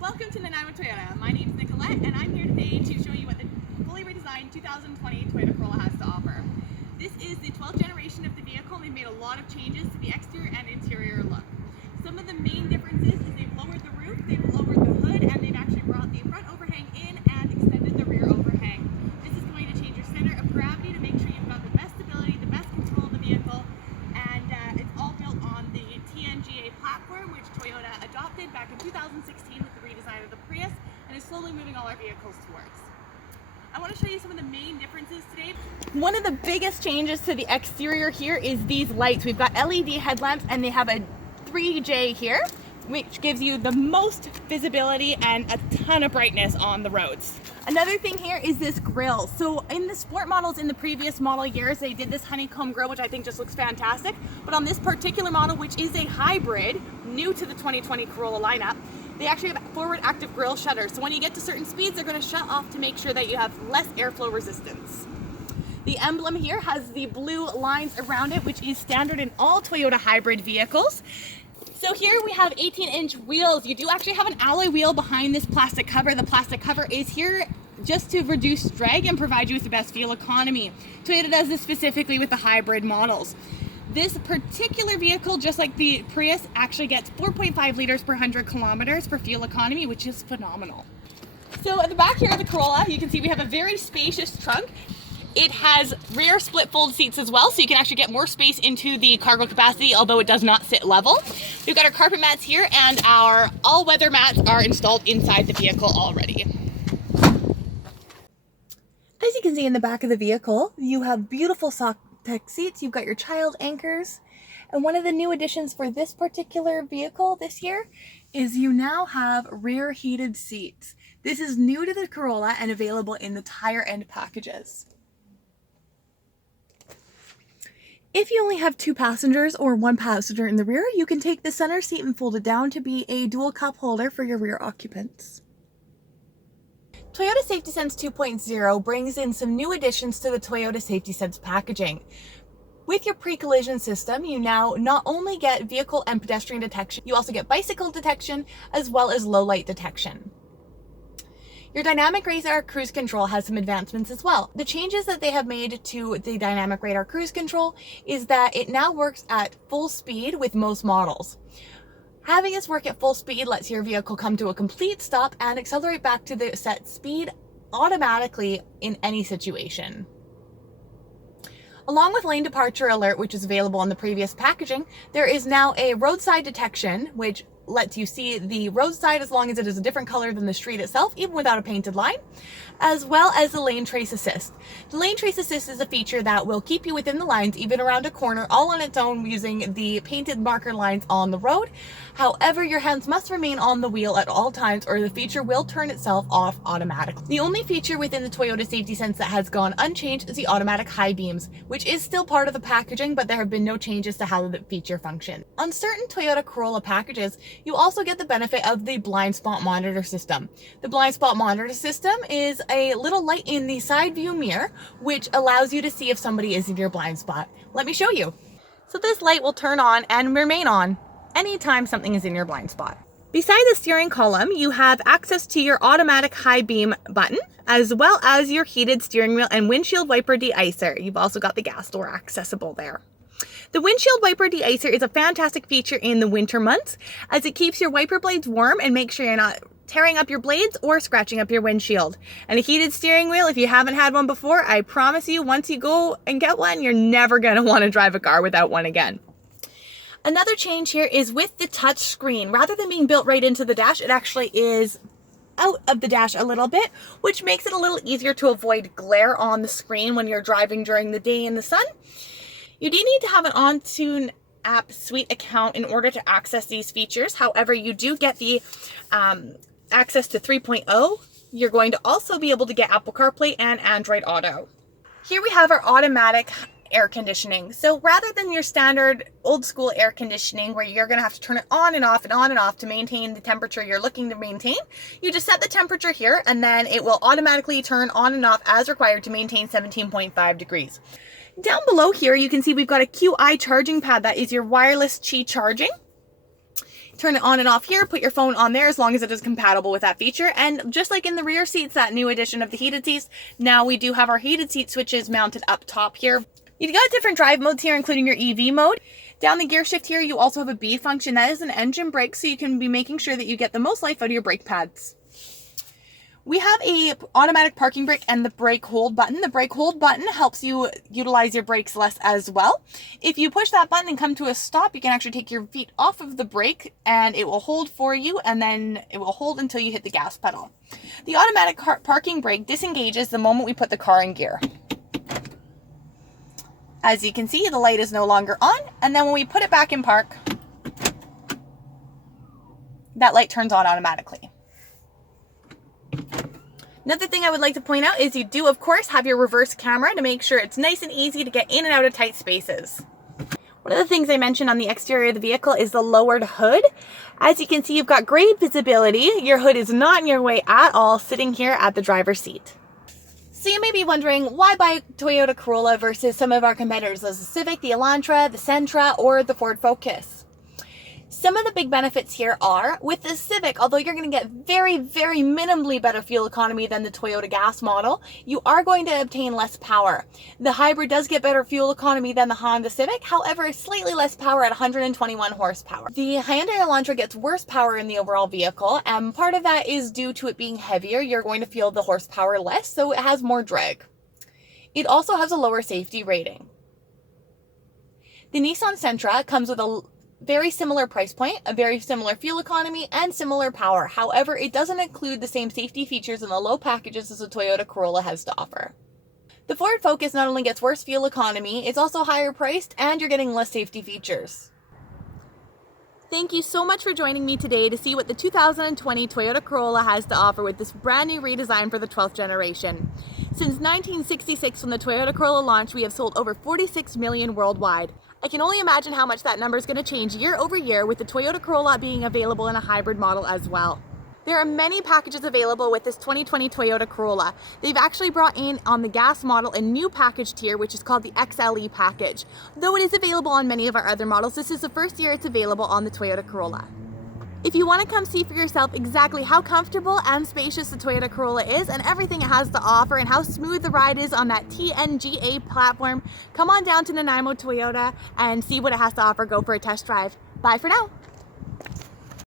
Welcome to Nanaimo Toyota. My name is Nicolette and I'm here today to show you what the fully redesigned 2020 Toyota Corolla has to offer. This is the 12th generation of the vehicle and they've made a lot of changes to the exterior and interior look. Some of the main differences is they've lowered the roof, they've lowered the hood, and they've actually brought the front overhang in and extended the rear overhang. This is going to change your center of gravity to make sure you've got the best stability, the best control of the vehicle, and it's all built on the TNGA platform, which Toyota adopted back in 2016 with the redesign of the Prius, and is slowly moving all our vehicles towards. I want to show you some of the main differences today. One of the biggest changes to the exterior here is these lights. We've got LED headlamps and they have a 3J here, which gives you the most visibility and a ton of brightness on the roads. Another thing here is this grille. So in the sport models in the previous model years, they did this honeycomb grille, which I think just looks fantastic. But on this particular model, which is a hybrid, new to the 2020 Corolla lineup, they actually have forward active grille shutters. So when you get to certain speeds, they're going to shut off to make sure that you have less airflow resistance. The emblem here has the blue lines around it, which is standard in all Toyota hybrid vehicles. So here we have 18-inch wheels. You do actually have an alloy wheel behind this plastic cover. The plastic cover is here just to reduce drag and provide you with the best fuel economy. Toyota does this specifically with the hybrid models. This particular vehicle, just like the Prius, actually gets 4.5 liters per 100 kilometers for fuel economy, which is phenomenal. So at the back here of the Corolla, you can see we have a very spacious trunk. It has rear split fold seats as well, so you can actually get more space into the cargo capacity, although it does not sit level. We've got our carpet mats here, and our all-weather mats are installed inside the vehicle already. As you can see in the back of the vehicle, you have beautiful Softec seats. You've got your child anchors. And one of the new additions for this particular vehicle this year is you now have rear heated seats. This is new to the Corolla and available in the tire end packages. If you only have 2 passengers or 1 passenger in the rear, you can take the center seat and fold it down to be a dual cup holder for your rear occupants. Toyota Safety Sense 2.0 brings in some new additions to the Toyota Safety Sense packaging. With your pre-collision system, you now not only get vehicle and pedestrian detection, you also get bicycle detection as well as low light detection. Your dynamic radar cruise control has some advancements as well. The changes that they have made to the dynamic radar cruise control is that it now works at full speed with most models. Having this work at full speed lets your vehicle come to a complete stop and accelerate back to the set speed automatically in any situation. Along with lane departure alert, which is available on the previous packaging, there is now a roadside detection, which lets you see the roadside as long as it is a different color than the street itself, even without a painted line, as well as the lane trace assist. The lane trace assist is a feature that will keep you within the lines, even around a corner, all on its own using the painted marker lines on the road. However, your hands must remain on the wheel at all times or the feature will turn itself off automatically. The only feature within the Toyota Safety Sense that has gone unchanged is the automatic high beams, which is still part of the packaging, but there have been no changes to how the feature functions. On certain Toyota Corolla packages, you also get the benefit of the blind spot monitor system. The blind spot monitor system is a little light in the side view mirror, which allows you to see if somebody is in your blind spot. Let me show you. So this light will turn on and remain on anytime something is in your blind spot. Beside the steering column, you have access to your automatic high beam button, as well as your heated steering wheel and windshield wiper de-icer. You've also got the gas door accessible there. The windshield wiper de-icer is a fantastic feature in the winter months, as it keeps your wiper blades warm and makes sure you're not tearing up your blades or scratching up your windshield. And a heated steering wheel, if you haven't had one before, I promise you, once you go and get one, you're never going to want to drive a car without one again. Another change here is with the touch screen. Rather than being built right into the dash, it actually is out of the dash a little bit, which makes it a little easier to avoid glare on the screen when you're driving during the day in the sun. You do need to have an Ontune app suite account in order to access these features. However, you do get the access to 3.0. You're going to also be able to get Apple CarPlay and Android Auto. Here we have our automatic air conditioning. So rather than your standard old school air conditioning where you're going to have to turn it on and off and on and off to maintain the temperature you're looking to maintain, you just set the temperature here and then it will automatically turn on and off as required to maintain 17.5 degrees. Down below here, you can see we've got a QI charging pad that is your wireless Qi charging. Turn it on and off here, put your phone on there as long as it is compatible with that feature. And just like in the rear seats, that new edition of the heated seats, now we do have our heated seat switches mounted up top here. You've got different drive modes here, including your EV mode. Down the gear shift here, you also have a B function. That is an engine brake, so you can be making sure that you get the most life out of your brake pads. We have a automatic parking brake and the brake hold button. The brake hold button helps you utilize your brakes less as well. If you push that button and come to a stop, you can actually take your feet off of the brake and it will hold for you, and then it will hold until you hit the gas pedal. The automatic parking brake disengages the moment we put the car in gear. As you can see, the light is no longer on, and then when we put it back in park, that light turns on automatically. Another thing I would like to point out is you do, of course, have your reverse camera to make sure it's nice and easy to get in and out of tight spaces. One of the things I mentioned on the exterior of the vehicle is the lowered hood. As you can see, you've got great visibility. Your hood is not in your way at all, sitting here at the driver's seat. So you may be wondering, why buy Toyota Corolla versus some of our competitors, as the Civic, the Elantra, the Sentra, or the Ford Focus? Some of the big benefits here are, with the Civic, although you're going to get very, very minimally better fuel economy than the Toyota gas model, you are going to obtain less power. The hybrid does get better fuel economy than the Honda Civic, however, slightly less power at 121 horsepower. The Hyundai Elantra gets worse power in the overall vehicle, and part of that is due to it being heavier. You're going to feel the horsepower less, so it has more drag. It also has a lower safety rating. The Nissan Sentra comes with a very similar price point, a very similar fuel economy, and similar power. However, it doesn't include the same safety features in the low packages as the Toyota Corolla has to offer. The Ford Focus not only gets worse fuel economy, it's also higher priced, and you're getting less safety features. Thank you so much for joining me today to see what the 2020 Toyota Corolla has to offer with this brand new redesign for the 12th generation. Since 1966, when the Toyota Corolla launched, we have sold over 46 million worldwide. I can only imagine how much that number is going to change year over year, with the Toyota Corolla being available in a hybrid model as well. There are many packages available with this 2020 Toyota Corolla. They've actually brought in on the gas model a new package tier, which is called the XLE package. Though it is available on many of our other models, this is the first year it's available on the Toyota Corolla. If you want to come see for yourself exactly how comfortable and spacious the Toyota Corolla is and everything it has to offer and how smooth the ride is on that TNGA platform, come on down to Nanaimo Toyota and see what it has to offer. Go for a test drive. Bye for now.